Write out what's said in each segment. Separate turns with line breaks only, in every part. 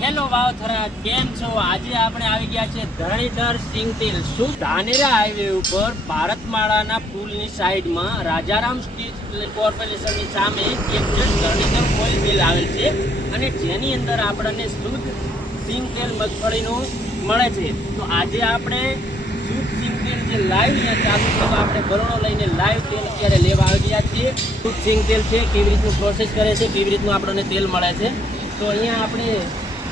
Hello વાવથરા, કેમ છો? આજે આપણે આવી ગયા છે ધરણીધર સિંગતિલ. શું ધાનેરા હાઈવે ઉપર ભારતમાળાના પુલની સાઈડમાં રાજારામ સ્ટીલ કોર્પોરેશનની સામે એક ધરણીધર ઓઇલ મિલ આવેલ છે અને જેની અંદર આપણને શુદ્ધ સિંગતેલ મગફળીનું મળે છે. તો આજે આપણે શુદ્ધ સિંગતેલ જે લાઈવ અહીંયા ચાલુ છે આપણે ભરણો લઈને લાઈવ તેલ અત્યારે લેવા આવી ગયા છીએ. શુદ્ધ સિંગતેલ છે, કેવી રીતનું પ્રોસેસ કરે છે, કેવી રીતનું આપણને તેલ મળે છે. તો અહીંયા આપણે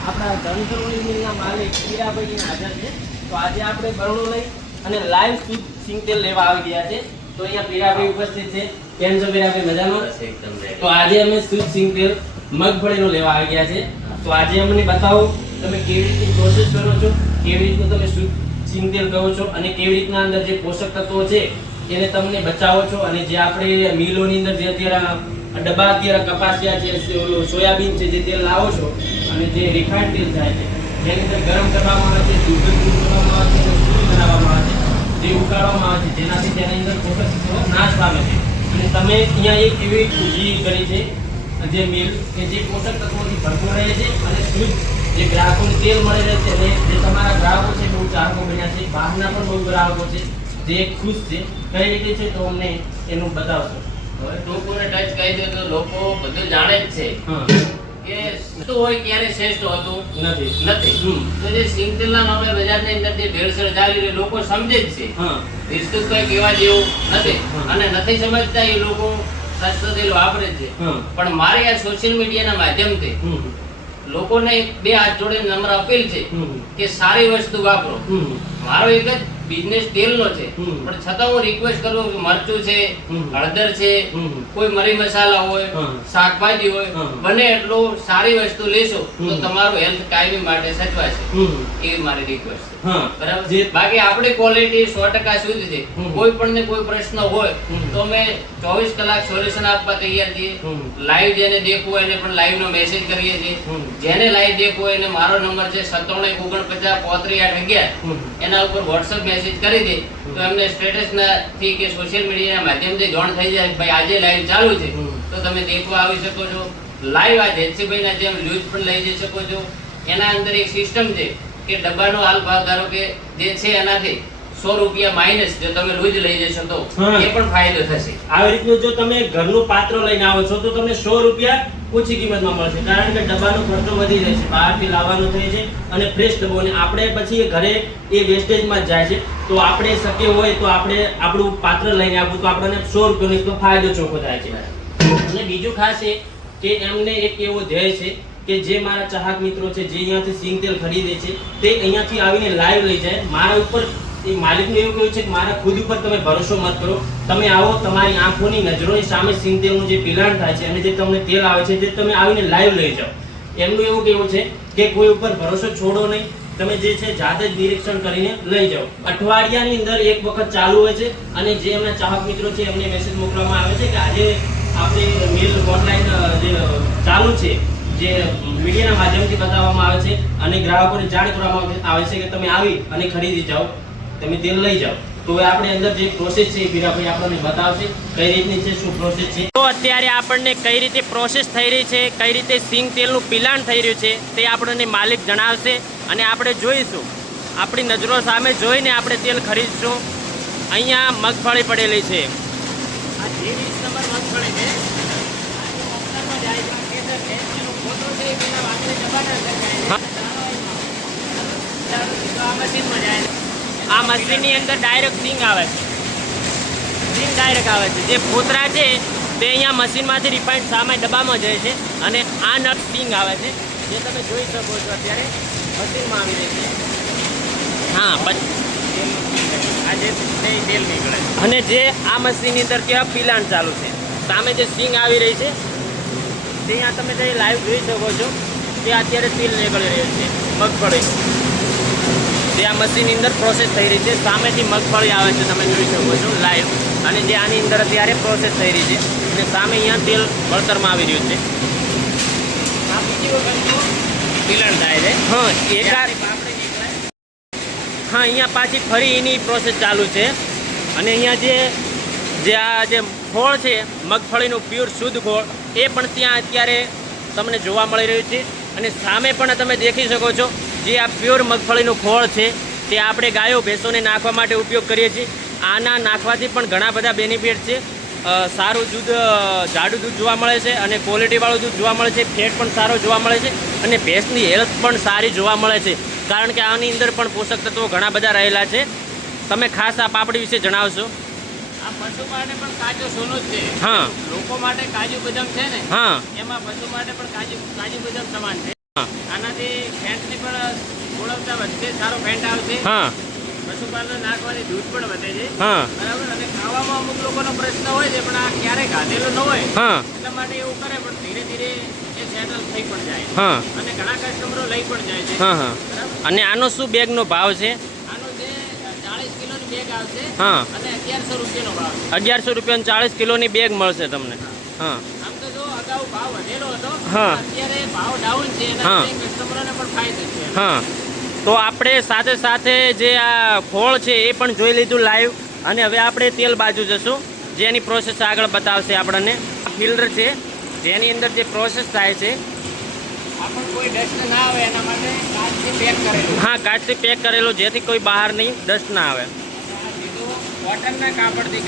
આપણા ધનસર ઓઇલ મિલના માલિક હીરાભાઈ હાજર છે. તો આજે આપણે બરણો લઈ અને લાઈવ શુદ્ધ સિંગતેલ લેવા આવી ગયા છે. તો અહીંયા પીરાભાઈ ઉપસ્થિત છે. કેમ છો પીરાભાઈ મજામાં? તો આજે અમે શુદ્ધ સિંગતેલ મગફળીનો લેવા આવી ગયા છે. તો આજે અમને બતાવો તમે કેવી રીતે પ્રોસેસ કરો છો કેવી રીતનું તમે શુદ્ધ સિંગતેલ કહો છો અને કેવી રીતના અંદર જે પોષક તત્વો છે એને તમને બચાવો છો અને જે આપણે મિલોની અંદર જે અત્યારે ડબ્બા અત્યારે કપાસિયા છે ઓલું સોયાબીન છે, જે તેલ લાવો છો, અને જે રિફાઇન્ડ તેલ થાય છે, જેની અંદર ગરમ કરવામાં આવે છે દૂધ દૂધ કરવામાં આવે છે, અને સૂરી બનાવવામાં આવે છે, જે ઉકાળવામાં આવે છે, જેનાથી તેની અંદર પોષક તત્વો નાશ પામે છે. અને તમે અહીંયા એક એવી ઊભી કરી છે, જે મિલ, કે જે પોષક તત્વોથી ભરપૂર રહે છે, અને શુદ્ધ જે ગ્રાહકોને તેલ મળે રહે છે, અને જે તમારા ગ્રાહકો છે, બહુ ચાહકો બન્યા છે, બહારના પણ બહુ ગ્રાહકો છે, જે ખુશ છે, કઈ રીતે છે તો અમને એનું બતાવશો.
ટૂંકું ને ટચ કહી દે તો લોકો બધું જાણે જ છે કે હોય ક્યારે શ્રેષ્ઠ હોતું?
નથી.
નથી. તો જે સિંગતેલના નામે બજારની અંદર જે ભેળસેળ ચાલી લોકો સમજે જ છે. વિસ્તૃત કંઈ કહેવા જેવું નથી. અને નથી સમજતા એ લોકો સસ્તો તેલ વાપરે છે. પણ મારે આ સોશિયલ મીડિયાના માધ્યમથી લોકોને બે હાથ જોડે નમ્ર અપીલ છે કે સારી વસ્તુ વાપરો. મારો એક જ બિઝનેસ તેલનો છે. પણ છતાં હું રિક્વેસ્ટ કરું કે મરચું છે હળદર છે કોઈ મરી મસાલા હોય શાકભાજી હોય બને એટલું સારી વસ્તુ લેશો તો તમારું હેલ્થ કાયમી માટે સચવાશે એવી મારી રિક્વેસ્ટ છે. બરાબર? બાકી આપણી ક્વોલિટી સો ટકા શુદ્ધ છે. કોઈ પણ ને કોઈ પ્રશ્ન હોય તો અમે ચોવીસ કલાક સોલ્યુશન આપવા તૈયાર છીએ. લાઈવ જેને દેખવું હોય એને પણ લાઈવ નો મેસેજ કરીએ છીએ. જેને લાઈવ દેખવું હોય એને મારો નંબર છે સત્તાણું ઓગણપચાસ પોત્રીસ આઠ અગિયાર. એના ઉપર વોટ્સઅપ મેસેજ કરી દે તો એમને સ્ટેટસથી કે સોશિયલ મીડિયાના માધ્યમથી જાણ થઈ જાય ભાઈ આજે લાઈવ ચાલુ છે. તો તમે દેખવા આવી શકો છો. લાઈવ આ જેતસીભાઈના જેમ ન્યૂઝ પણ લઈ જઈ શકો છો. એના અંદર એક સિસ્ટમ છે કે ડબ્બાનો હાલ ભાવ ધારો કે જે છે એનાથી સો રૂપિયા માઇનસ જો તમે લૂજ લઈ જશો તો એ પણ ફાયદો થશે.
આવી રીતનું જો તમે ઘરનું પાત્ર લઈને આવો છો તો તમને સો રૂપિયા ઓછી કિંમતમાં મળશે કારણ કે ડબ્બાનો ખર્ચો વધી જાય છે. બહારથી લાવવાનું થાય છે અને ફ્રેશ ડબ્બો અને આપણે પછી ઘરે એ વેસ્ટેજમાં જ જાય છે. તો આપણે શક્ય હોય તો આપણે આપણું પાત્ર લઈને આવવું તો આપણને સો રૂપિયાનો ફાયદો ચોખ્ખો થાય છે. અને બીજું ખાસ એ કે એમને એક એવો ધ્યેય છે કે જે મારા ચાહક મિત્રો છે, જે અહીંયાથી સિંગ તેલ ખરીદે છે, તે અહીંયાથી આવીને લાઈવ લઈ જાય. મારા ઉપર એ માલિકનું એવું કહ્યું છે કે મારા ખુદ ઉપર તમે ભરોસો મત કરો. તમે આવો, તમારી આંખોની નજરોની સામે તેલનું જે પિલાણ થાય છે, અને જે તમને તેલ આવે છે, તે તમે આવીને લાઈવ લઈ જાઓ. એમનું એવું કહેવું છે કે કોઈ ઉપર ભરોસો છોડો નહીં. તમે જે છે જાતે જ નિરીક્ષણ કરીને લઈ જાઓ. અઠવાડિયાની અંદર એક વખત ચાલુ હોય છે, અને જે એમના ચાહક મિત્રો છે, એમને મેસેજ મોકલવામાં આવે છે કે આજે આપણે મિલ ઓનલાઈન જે ચાલુ છે, જે મીડિયાના માધ્યમથી બતાવવામાં આવે છે, અને ગ્રાહકોને જાણ કરવામાં આવે છે કે તમે આવી અને ખરીદી જાઓ. તમે તેલ લઈ જાઓ. તો હવે આપણે અંદર જે પ્રોસેસ છે એ પીરાભાઈ આપણને બતાવશે કઈ રીતની છે શું પ્રોસેસ છે. તો અત્યારે આપણને કઈ રીતે પ્રોસેસ થઈ રહી છે કઈ રીતે સિંગ તેલનું પિલાણ થઈ રહ્યું છે તે આપણને માલિક જણાવશે. અને આપણે જોઈશું. આપણી નજરો સામે જોઈને આપણે તેલ ખરીદશું. અહીંયા મગફળી પડેલી છે. આ જે વીસ નંબર મગફળી છે મશીનમાં જાય. આ મશીનની અંદર ડાયરેક્ટ સિંગ આવે છે. સિંગ ડાયરેક્ટ આવે છે. જે ફોતરા છે તે અહીંયા મશીનમાંથી રિફાઇન્ડ સામે ડબ્બામાં જાય છે અને આ નટ સિંગ આવે છે. જે તમે જોઈ શકો છો અત્યારે મશીનમાં આવી રહી છે. હા પછી. આ તેલ નીકળે અને જે આ મશીનની અંદર કેવા પિલાણ ચાલુ છે. સામે જે સિંગ આવી રહી છે તે અહીંયા તમે જે લાઈવ જોઈ શકો છો તે અત્યારે તેલ નીકળી રહ્યું છે. મગફળીનું જે આ મશીનની અંદર પ્રોસેસ થઈ રહી છે. સામેથી મગફળી આવે છે તમે જોઈ શકો છો લાઈવ અને જે આની અંદર અત્યારે પ્રોસેસ થઈ રહી છે. અને સામે અહીંયા તેલ વળતરમાં આવી રહ્યું છે. થાય હા અહીંયા પાછી ફરી એની પ્રોસેસ ચાલુ છે. અને અહીંયા જે જે આ જે ખોળ છે મગફળીનું પ્યોર શુદ્ધ ખોળ એ પણ ત્યાં અત્યારે તમને જોવા મળી રહ્યું છે. અને સામે પણ તમે દેખી શકો છો જે આ પ્યોર મગફળીનું ખોળ છે તે આપણે ગાયો ભેંસોને નાખવા માટે ઉપયોગ કરીએ છીએ. આના નાખવાથી પણ ઘણા બધા બેનિફિટ છે. સારું દૂધ જાડું દૂધ જોવા મળે છે અને ક્વોલિટીવાળું દૂધ જોવા મળે છે. ફેટ પણ સારો જોવા મળે છે અને ભેંસની હેલ્થ પણ સારી જોવા મળે છે. કારણ કે આની અંદર પણ પોષક તત્વો ઘણા બધા રહેલા છે. તમે ખાસ આ પાપડી વિશે જણાવશો?
આ પશુ માટે પણ કાજુ સોનું જ છે.
હા.
લોકો માટે કાજુ બદામ છે ને
હા.
એમાં પશુ માટે પણ કાજુ કાજુ બદામ સમાન છે. આનાથી ફેન્ટની પણ ગુણવત્તા વધશે સારો ફેન્ટ આવશે.
હા.
પશુપાલન નાખવાની દૂધ પણ વધે છે.
હા.
બરાબર? અને ખાવામાં અમુક લોકોનો પ્રશ્ન હોય છે પણ આ ક્યારેય ખાધેલું ન હોય.
હા.
એટલા માટે એવું કરે પણ ધીરે ધીરે એ સેટલ થઈ પણ જાય
હા.
અને ઘણા કસ્ટમરો લઈ પણ જાય છે.
હા હા. અને આનો શું બેગનો ભાવ છે?
આનો જે ચાળીસ કિલોની બેગ આવશે
હા.
અને અગિયારસો રૂપિયાનો ભાવ છે.
અગિયારસો રૂપિયાનો ચાળીસ કિલોની બેગ મળશે તમને? હા.
ભાવ વધેલો હતો
હા.
અત્યારે ભાવ ડાઉન છે
હા.
કસ્ટમરોને પણ ફાયદો છે.
હા. તો આપણે સાથે સાથે જે આ ખોળ છે એ પણ જોઈ લીધું લાઈવ અને હવે આપણે તેલ બાજુ જશું. જેની પ્રોસેસ આગળ બતાવશે આપણને. ફિલ્ટર છે. જેની અંદર જે પ્રોસેસ થાય છે. હા કાચથી પેક કરેલો. જેથી કોઈ બહાર નહીં ડસ્ટ ના આવે.
કોટનના કાપડથી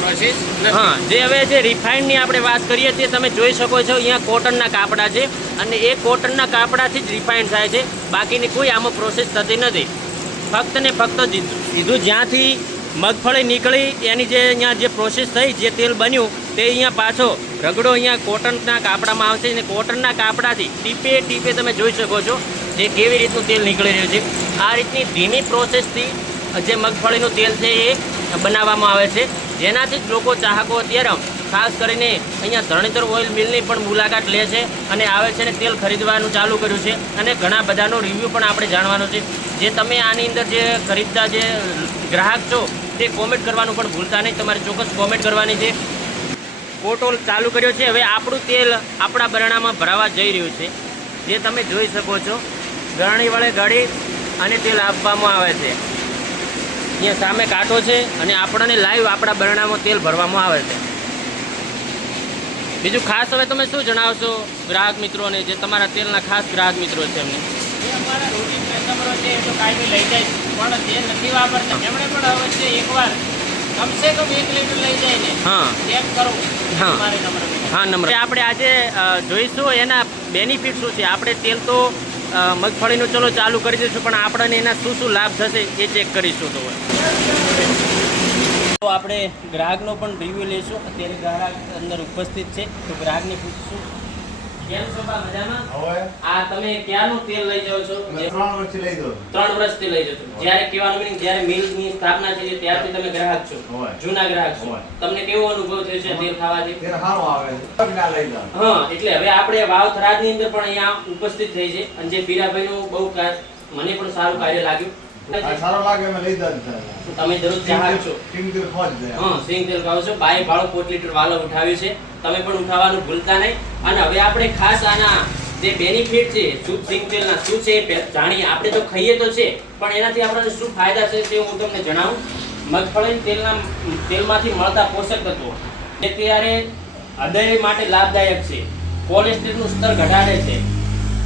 પ્રોસેસ
હા, જે હવે જે રિફાઇન્ડની આપણે વાત કરીએ તે તમે જોઈ શકો છો, અહીંયા કોટનના કાપડા છે અને એ કોટનના કાપડાથી જ રિફાઇન્ડ થાય છે, બાકીની કોઈ આમાં પ્રોસેસ થતી નથી. ફક્ત ફક્ત સીધું જ્યાંથી મગફળી નીકળી, એની જે અહીંયા જે પ્રોસેસ થઈ, જે તેલ બન્યું, તે અહીંયા પાછો રગડો અહીંયા કોટનના કાપડામાં આવશે અને કોટનના કાપડાથી ટીપે ટીપે તમે જોઈ શકો છો જે કેવી રીતનું તેલ નીકળી રહ્યું છે. આ રીતની ધીમી પ્રોસેસથી જે મગફળીનું તેલ છે એ બનાવવામાં આવે છે. જેનાથી જ લોકો ચાહકો અત્યારે ખાસ કરીને અહીંયા ધરણીધર ઓઇલ મિલની પણ મુલાકાત લે છે અને આવે છે ને તેલ ખરીદવાનું ચાલુ કર્યું છે અને ઘણા બધાનો રિવ્યૂ પણ આપણે જાણવાનો છે. જે તમે આની અંદર જે ખરીદતા જે ગ્રાહક છો, તે કોમેન્ટ કરવાનું પણ ભૂલતા નહીં. તમારે ચોક્કસ કોમેન્ટ કરવાની છે. કોટોલ ચાલુ કર્યો છે. હવે આપણું તેલ આપણા બરણામાં ભરાવા જઈ રહ્યું છે. જે તમે જોઈ શકો છો. ગરણી વડે ગળી અને તેલ આપવામાં આવે છે. અહીંયા સામે કાંટો છે અને આપણને લાઈવ આપણા બરણામાં તેલ ભરવામાં આવે છે. બીજું ખાસ હવે તમે શું જણાવશો ગ્રાહક મિત્રોને જે તમારા તેલના ખાસ ગ્રાહક મિત્રો છે એમને?
એ અમારા રૂટીન કસ્ટમરો છે એ તો કાયમી લઈ જાય પણ જે નથી વાપરતા એમણે પણ અવશ્ય એકવાર કમસે કમ એક લીટર લઈ જાય ને.
હા.
ચેક કરો.
હા. હા નંબર. આપણે આજે જોઈશું એના બેનિફિટ શું છે. આપણે તેલ તો મગફળીનું ચલો ચાલુ કરી દઈશું, પણ આપણને એના શું શું લાભ થશે એ ચેક કરીશું તો આપણે ગ્રાહકનો પણ રિવ્યુ લઈશું. અત્યારે ગ્રાહક અંદર ઉપસ્થિત છે. તો ગ્રાહકને પૂછશું કેમ છો બા? મજામાં?
હવે?
આ તમે ક્યાંનું તેલ લઈ જાવ છો?
ત્રણ વર્ષથી લઈ દો
ત્રણ વર્ષથી લઈ જશો જ્યારે કેવાનું meaning જ્યારે મિલની સ્થાપના થઈ છે ત્યારથી તમે ગ્રાહક છો. જૂના ગ્રાહક છો. તમને કેવો અનુભવ થયો છે તેલ ખાવાથી?
તેલ સારો આવે. છે ના લઈ જાવ
હા એટલે હવે આપણે વાવ થરાદની અંદર પણ અહીંયા ઉપસ્થિત થઈ છે. અને જે પીરાભાઈનું બહુ કા- મને પણ સારું કાર્ય લાગ્યું.
સારો લાગે અમે લઈ દો
તમે દરરોજ ચાહક છો.
ટીમ તેલ ખોજ દે
હા સિંગ તેલ ખાવ છો. બાય ભાડો પોત લીટર વાલો ઉઠાવ્યું છે. તમે પણ ઉઠાવવાનું ભૂલતા નહીં. અને હવે આપણે ખાસ આના જે બેનિફિટ છે શુદ્ધ સિંગ તેલના શું છે જાણીએ. આપણે તો ખાઈએ તો છે પણ એનાથી આપણને શું ફાયદા છે તે હું તમને જણાવું. મગફળી તેલના તેલમાંથી મળતા પોષક તત્વો. જે ત્યારે હૃદય માટે લાભદાયક છે. કોલેસ્ટ્રોલનું સ્તર ઘટાડે છે.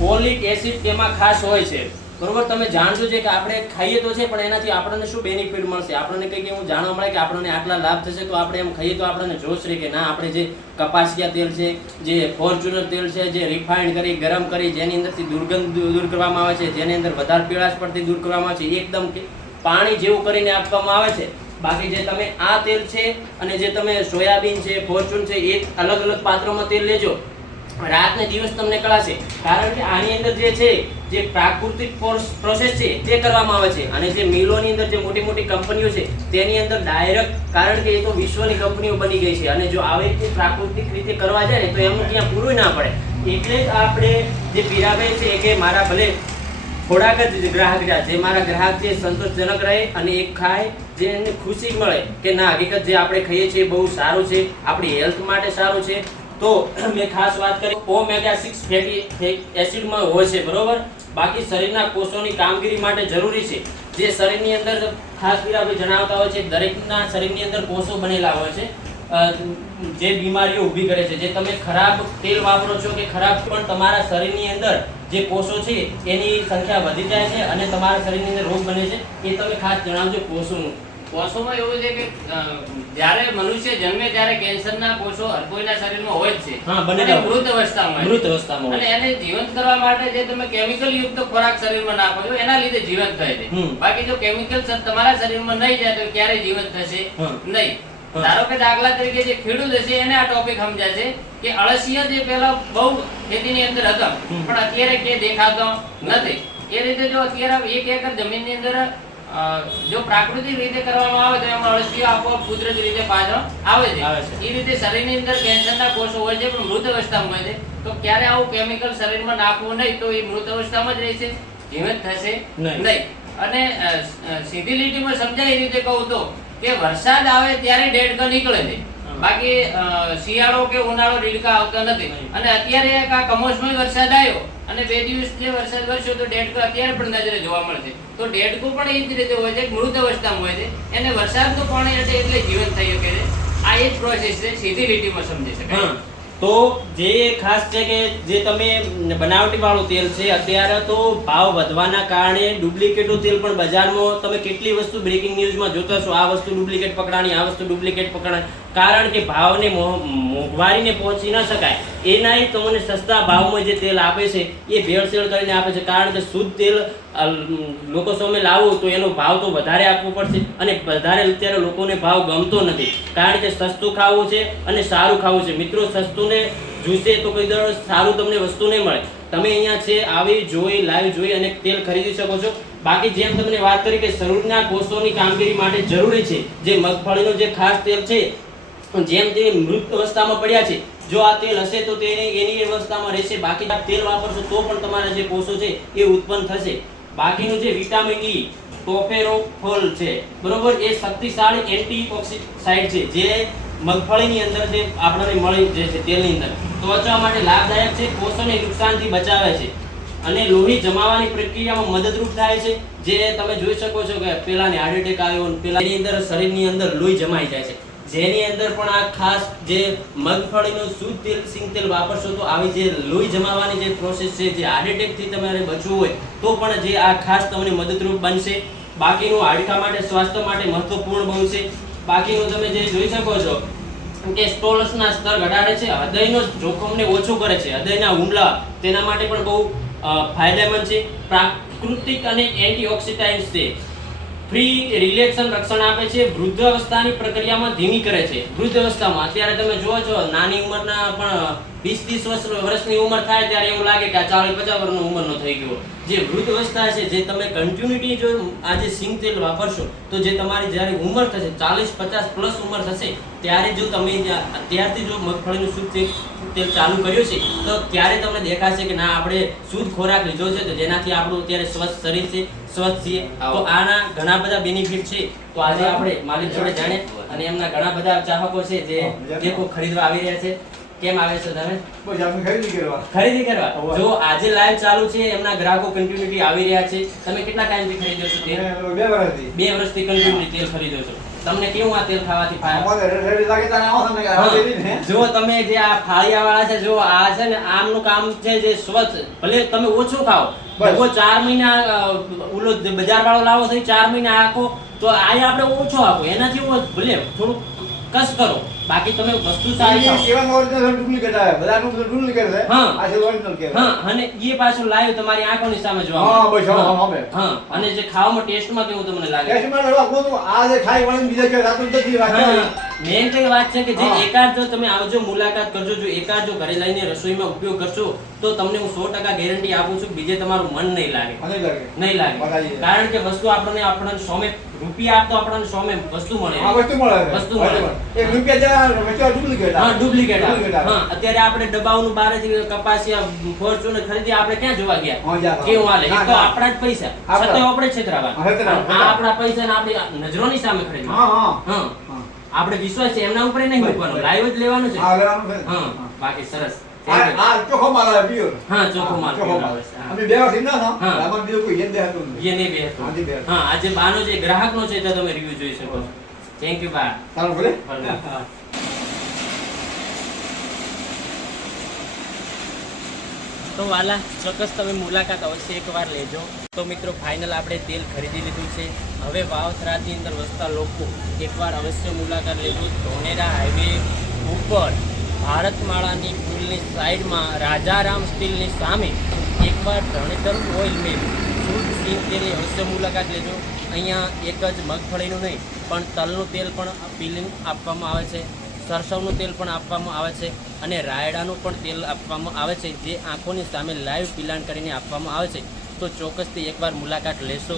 ફોલિક એસિડ તેમાં ખાસ હોય છે. બરોબર, તમે જાણજો છે કે આપણે ખાઈએ તો છે, પણ એનાથી આપણને શું બેનિફિટ મળશે? આપણને કંઈક એવું જાણવા મળે કે આપણને આટલા લાભ થશે, તો આપણે એમ ખાઈએ તો આપણને જોશ રહે કે ના, આપણે જે કપાસિયા તેલ છે, જે ફોર્ચ્યુનર તેલ છે, જે રિફાઇન્ડ કરી, ગરમ કરી, જેની અંદરથી દુર્ગંધ દૂર કરવામાં આવે છે, જેની અંદર વધારે પીળાશ પડતી દૂર કરવામાં આવે છે, એકદમ પાણી જેવું કરીને આપવામાં આવે છે. બાકી જે તમે આ તેલ છે અને જે તમે સોયાબીન છે ફોર્ચ્યુન છે, એ અલગ અલગ પાત્રોમાં તેલ લેજો. રાત ને દિવસ તમને કળાશે કારણ કે આની અંદર જે છે, જે પ્રાકૃતિક પ્રોસેસ છે, તે કરવામાં આવે છે. અને જે મિલોની અંદર જે મોટી મોટી કંપનીઓ છે, તેની અંદર ડાયરેક્ટ કારણ કે એ તો વિશ્વની કંપનીઓ બની ગઈ છે. અને જો આવી રીતે પ્રાકૃતિક રીતે કરવા જાય ને, તો એમનું ત્યાં પૂરું ના પડે. એટલે જ આપણે જે પીરાભાઈ છે એ કે મારા ભલે થોડાક જ ગ્રાહક રહ્યા, જે મારા ગ્રાહક છે, સંતોષજનક રહે અને એ ખાય, જે એને ખુશી મળે કે ના, હકીકત જે આપણે ખાઈએ છીએ બહુ સારું છે. આપણી હેલ્થ માટે સારું છે. તો મેં ખાસ વાત કરી ઓમેગા સિક્સ ફેટી એસિડમાં હોય છે, બરોબર? બાકી શરીરના કોષોની કામગીરી માટે જરૂરી છે. જે શરીરની અંદર ખાસ પીરાભાઈ જણાવતા હોય છે, દરેકના શરીરની અંદર કોષો બનેલા હોય છે. જે બીમારીઓ ઊભી કરે છે. જે તમે ખરાબ તેલ વાપરો છો કે ખરાબ પણ તમારા શરીરની અંદર જે કોષો છે, એની સંખ્યા વધી જાય છે અને તમારા શરીરની અંદર રોગ બને છે. એ તમે ખાસ જણાવજો કોષોનું.
કોષોમાં એવું છે કે જ્યારે મનુષ્ય જન્મે ત્યારે કેન્સરના કોષો હર કોઈના શરીરમાં હોય જ છે.
હા, બને
મૃત અવસ્થામાં
મૃત અવસ્થામાં
અને એને જીવંત કરવા માટે જે તમે કેમિકલ યુક્ત ખોરાક શરીરમાં નાખો છો એના લીધે જીવંત થાય છે. બાકી જો કેમિકલ તમારા શરીરમાં નહીં જાય તો ક્યારે જીવંત થશે? નહીં. ધારો કે દાખલા તરીકે જે ખેડૂત હશે એને આ ટોપિક સમજાશે કે અળસિયા જે પેલા બહુ ખેતીની અંદર હતા પણ અત્યારે કે દેખાતો નથી. એ રીતે જો અત્યારે એક એકર જમીનની અંદર જો પ્રાકૃતિક રીતે કરવામાં આવે તો એમાં અળસીઓ આપોઆપ કુદરતી રીતે પાછળ આવે છે. એ રીતે શરીરની અંદર કેન્સરના કોષો હોય છે પણ મૃત અવસ્થામાં હોય છે. તો ક્યારે આવું કેમિકલ શરીરમાં નાખવું નહીં તો એ મૃત અવસ્થામાં જ રહેશે જીવંત થશે
નહીં.
અને સીધી લીટીમાં સમજાય એ રીતે કહું તો કે વરસાદ આવે ત્યારે ડેડકો નીકળે છે. બાકી શિયાળો કે ઉનાળો ડેડકા આવતા નથી. અને અત્યારે એક આ કમોસમી વરસાદ આવ્યો. અને બે દિવસ જે વરસાદ વરસ્યો તો ડેડકો અત્યારે પણ નજરે જોવા મળશે તો ડેડકો પણ એ જ રીતે હોય છે, મૃત અવસ્થામાં હોય છે. એને વરસાદનું પાણી એટલે એટલે જીવન થઈ શકે છે. આ એ પ્રોસેસ છે, સીધી લીટીમાં સમજી શકાય.
તો જે ખાસ છે કે જે તમે બનાવટી વાળું તેલ છે, અત્યારે તો ભાવ વધવાના કારણે ડુપ્લિકેટનું તેલ પણ બજારમાં તમે કેટલી વસ્તુ બ્રેકિંગ ન્યૂઝમાં જોતા છો આ વસ્તુ ડુપ્લિકેટ પકડાણી, આ વસ્તુ ડુપ્લિકેટ પકડાણી. કારણ કે ભાવને મોંઘવારીને પહોંચી ન શકાય. એના એ તમને સસ્તા ભાવમાં જે તેલ આપે છે, એ ભેળસેળ કરીને આપે છે. કારણ કે શુદ્ધ તેલ લોકો સામે લાવવું તો એનો ભાવ તો વધારે આપવો પડશે અને વધારે અત્યારે લોકોને ભાવ ગમતો નથી. કારણ કે સસ્તું ખાવું છે અને સારું ખાવું છે. મિત્રો, સસ્તું ને તો કોઈ દર સારું તમને વસ્તુ નહીં મળે. તમે અહીંયા છે, આવી જોઈ, લાઈવ જોઈ અને તેલ ખરીદી શકો છો. બાકી જેમ તમને વાત કરી કે શરીરના કોષોની કામગીરી માટે જરૂરી છે, જે મગફળીનો જે ખાસ તેલ છે જેમ તે મૃત અવસ્થામાં પડ્યા છે, જો આ તેલ હશે તો તેને એની અવસ્થામાં રહેશે. બાકી તેલ વાપરશો તો પણ તમારા જે કોષો છે એ ઉત્પન્ન થશે. બાકીનું જે વિટામિન ઈ ટોફેરોફોલ છે, બરોબર? એ શક્તિશાળી એન્ટીઓક્સિસાઇડ છે, જે મગફળીની અંદર જે આપણને મળી જશે તેલની અંદર. ત્વચા માટે લાભદાયક છે, કોષોને નુકસાનથી બચાવે છે. અને લોહી જમાવાની પ્રક્રિયામાં મદદરૂપ થાય છે, જે તમે જોઈ શકો છો કે પેલાને હાર્ટ એટેક આવ્યો પેલાની અંદર શરીરની અંદર લોહી જમાઈ જાય છે. જેની અંદર પણ આ ખાસ જે મગફળીનું શુદ્ધ તેલ, સિંગ તેલ વાપરશો તો આવી જે લોહી જમાવાની જે પ્રોસેસ છે, જે હાર્ટ એટેકથી તમારે બચવું હોય, તો પણ જે આ ખાસ તમને મદદરૂપ બનશે. બાકીનું હાડકા માટે, સ્વાસ્થ્ય માટે મહત્વપૂર્ણ બનશે. બાકીનું તમે જે જોઈ શકો છો, કે સ્ટોલસના સ્તર ઘટાડે છે, હૃદયનો જોખમને ઓછું કરે છે, હૃદયના હુમલા, તેના માટે પણ બહુ ફાયદામંદ છે. પ્રાકૃતિક અને એન્ટીઓક્સિડન્ટ્સ છે. ફ્રી રિલેક્શન રક્ષણ આપે છે, વૃદ્ધ અવસ્થાની પ્રક્રિયામાં ધીમી કરે છે. વૃદ્ધ અવસ્થામાં અત્યારે તમે જુઓ છો, નાની ઉંમરના પણ વીસ ત્રીસ વર્ષ વર્ષની ઉંમર થાય ત્યારે એવું લાગે કે આ ચાલીસ પચાસ વર્ષનો ઉંમરનો થઈ ગયો. જે વૃદ્ધ અવસ્થા છે જે તમે કન્ટિન્યુટી જો આજે સિંગ તેલ વાપરશો તો જે તમારી જ્યારે ઉંમર થશે ચાલીસ પચાસ પ્લસ ઉંમર થશે ત્યારે જો તમે અત્યારથી જો મગફળીનું શુદ્ધ તેલ ચાલુ કર્યું છે તો ત્યારે તમને દેખાશે કે ના આપણે શુદ્ધ ખોરાક લીધો છે તો જેનાથી આપણું અત્યારે સ્વસ્થ શરીર છે સ્વસ્થ છીએ. તો આના ઘણા બધા બેનિફિટ છે. તો આજે આપણે માલિક જોડે જાણીએ. અને એમના ઘણા બધા ચાહકો છે જે ખરીદવા આવી રહ્યા છે. કેમ આવે છે તમે?
ખરીદી કરવા.
ખરીદી કરવા? જો આજે લાઈવ ચાલુ છે એમના ગ્રાહકો કન્ટિન્યુટી આવી રહ્યા છે. તમે કેટલા ટાઈમથી ખરીદો છો તેલ?
બે વર્ષથી.
બે વર્ષથી કન્ટિન્યુટી તેલ ખરીદો છો. તમને કેવું આ તેલ ખાવાથી ફાયદો? જો તમે જે આ ફાળિયા વાળા છે જો આ છે ને આમનું કામ છે જે સ્વચ્છ. ભલે તમે ઓછું ખાઓ. જો ચાર મહિના ઓલો બજાર વાળો લાવો છો ચાર મહિના આખો તો આ આપણે ઓછો આપો. એનાથી ભલે થોડું કસ કરો. બાકી તમે વસ્તુ સારી
કેવા ઓરિજિનલ ડુપ્લિકેટ આવે. બધા નું ડુપ્લિકેટ છે.
હા.
આ છે ઓરિજિનલ કે
હા અને એ પાછું લાઈવ તમારી આંખોની સામે જોવા
હા, બસ, હા, હા, હા.
અને જે ખાવામાં ટેસ્ટમાં કેવું તમને લાગે?
ટેસ્ટમાં તો આપણું તો આ જે ખાઈ વાળીને બીજા કે રાતું નથી વાત
મેન તો વાત છે કે જે એકાદ જો તમે આવજો મુલાકાત કરજો જો એકાદ જો ઘરે લઈને રસોઈમાં ઉપયોગ કરશો તો તમને હું સો ટકા ગેરંટી આપું છું બીજે તમારું મન નહીં લાગે. નહીં લાગે. કારણ કે વસ્તુ આપણને આપણને સોમે રૂપિયા આપતો આપણને સોમે વસ્તુ મળે.
વસ્તુ મળે.
વસ્તુ મળે.
એક રૂપિયા
હા. ડુપ્લિકેટ હા અત્યારે આપણે ડબ્બાઓનું બહારથી કપાસિયા ફોર્ચ્યુનર ખરીદી આપણે ક્યાં જોવા ગયા કેવું હાલે એક તો આપણા જ પૈસા
આપણા.
આપણે છેતરાવા આ આપણા પૈસા ને આપણી નજરોની સામે ખરીદી
હા હા.
આપણે વિશ્વાસ છે એમના ઉપર નહીં મૂકવાનો લાઈવ જ લેવાનું છે. હા. બાકી સરસ
આ આ ચોખ્ખો માલ આવે pure.
હા ચોખ્ખો માલ
ચોખ્ખો માલ.
છે, હા.
અમે બે વર્ષથી ના
હા.
આમાં બીજું કોઈ હેત દેખાતું નથી.
એ નહીં બેસતો.
હાજી, બે.
હા આજે બાનો જે ગ્રાહકનો છે તો તમે રિવ્યુ જોઈ શકો છો થેન્ક યુ બા
તારું ભલે?
ભલે.
હા.
તો વાલા, ચોક્કસ તમે મુલાકાત અવશ્ય એકવાર લેજો. તો મિત્રો ફાઇનલ આપણે તેલ ખરીદી લીધું છે. હવે વાવથરાની અંદર વસતા લોકો એકવાર અવશ્ય મુલાકાત લેજો. ધોનેરા હાઈવે ઉપર ભારતમાળાની પુલની સાઈડમાં રાજારામ સ્ટીલની સામે એકવાર ધણેતર ઓઇલ મિલ શુદ્ધ સિંગ તેલની અવશ્ય મુલાકાત લેજો. અહીંયા એક જ મગફળીનું નહીં, પણ તલનું તેલ પણ પીલિંગ આપવામાં આવે છે. સરસવનું તેલ પણ આપવામાં આવે છે અને રાયડાનું પણ તેલ આપવામાં આવે છે, જે આંખોની સામે લાઈવ પિલાણ કરીને આપવામાં આવે છે. તો ચોક્કસથી એકવાર મુલાકાત લેશો.